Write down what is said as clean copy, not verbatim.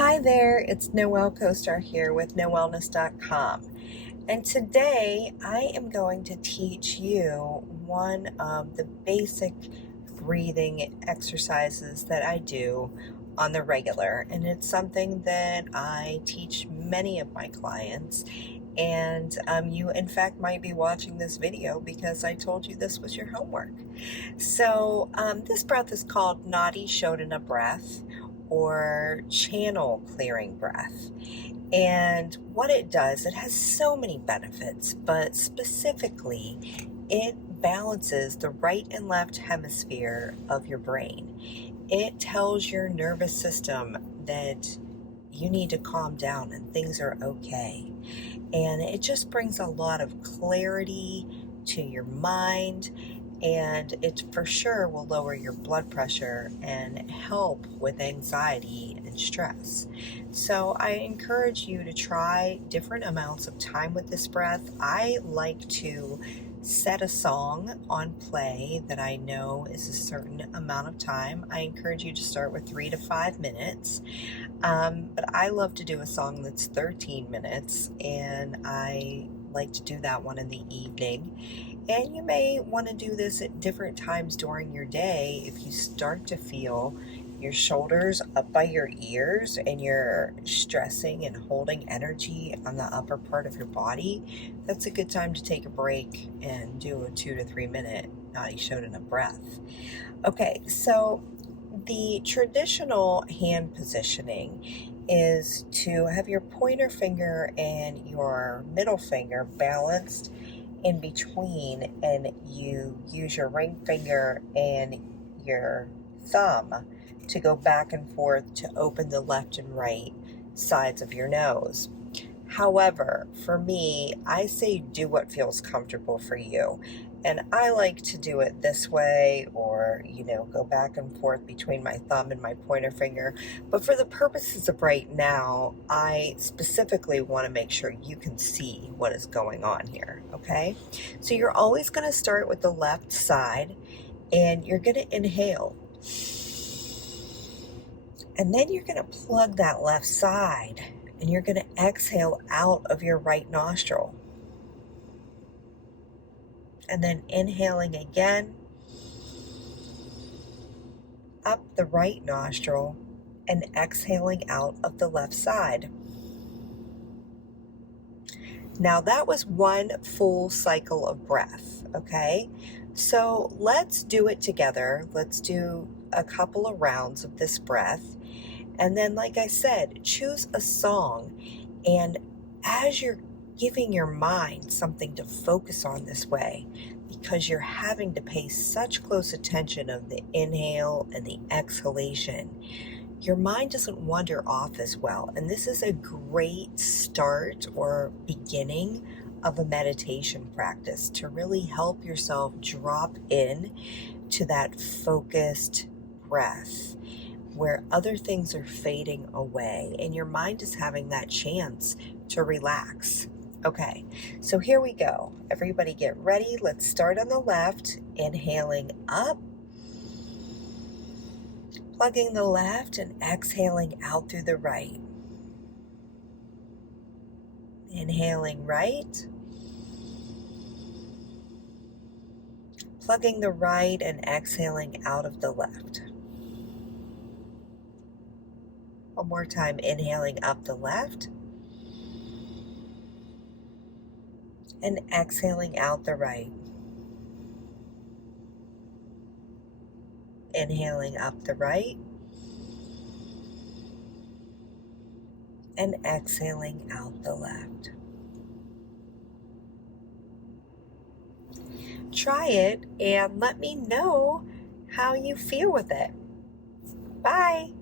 Hi there, it's Noelle CoStar here with NoWellness.com. And today I am going to teach you one of the basic breathing exercises that I do on the regular. And it's something that I teach many of my clients. And you, in fact, might be watching this video because I told you this was your homework. So this breath is called Nadi Shodhana breath, or channel clearing breath. And what it does, it has so many benefits, but specifically, it balances the right and left hemisphere of your brain. It tells your nervous system that you need to calm down and things are okay. And it just brings a lot of clarity to your mind, and it for sure will lower your blood pressure and help with anxiety and stress. So I encourage you to try different amounts of time with this breath. I like to set a song on play that I know is a certain amount of time. I encourage you to start with 3 to 5 minutes. But I love to do a song that's 13 minutes, and I like to do that one in the evening. And you may want to do this at different times during your day if you start to feel your shoulders up by your ears and you're stressing and holding energy on the upper part of your body. That's a good time to take a break and do a 2 to 3 minute Nadi Shodhana breath. Okay, so the traditional hand positioning is to have your pointer finger and your middle finger balanced in between, and you use your ring finger and your thumb to go back and forth to open the left and right sides of your nose. However, for me, I say do what feels comfortable for you. And I like to do it this way, or, go back and forth between my thumb and my pointer finger. But for the purposes of right now, I specifically want to make sure you can see what is going on here, okay? So you're always going to start with the left side, and you're going to inhale. And then you're going to plug that left side, and you're going to exhale out of your right nostril. And then inhaling again, up the right nostril, and exhaling out of the left side. Now that was one full cycle of breath, okay? So let's do it together. Let's do a couple of rounds of this breath. And then, like I said, choose a song. And as you're giving your mind something to focus on this way, because you're having to pay such close attention of the inhale and the exhalation, your mind doesn't wander off as well. And this is a great start or beginning of a meditation practice to really help yourself drop in to that focused breath where other things are fading away and your mind is having that chance to relax. Okay, so here we go. Everybody get ready. Let's start on the left, inhaling up, plugging the left and exhaling out through the right. Inhaling right, plugging the right and exhaling out of the left. One more time, inhaling up the left and exhaling out the right. Inhaling up the right and exhaling out the left. Try it and let me know how you feel with it. Bye.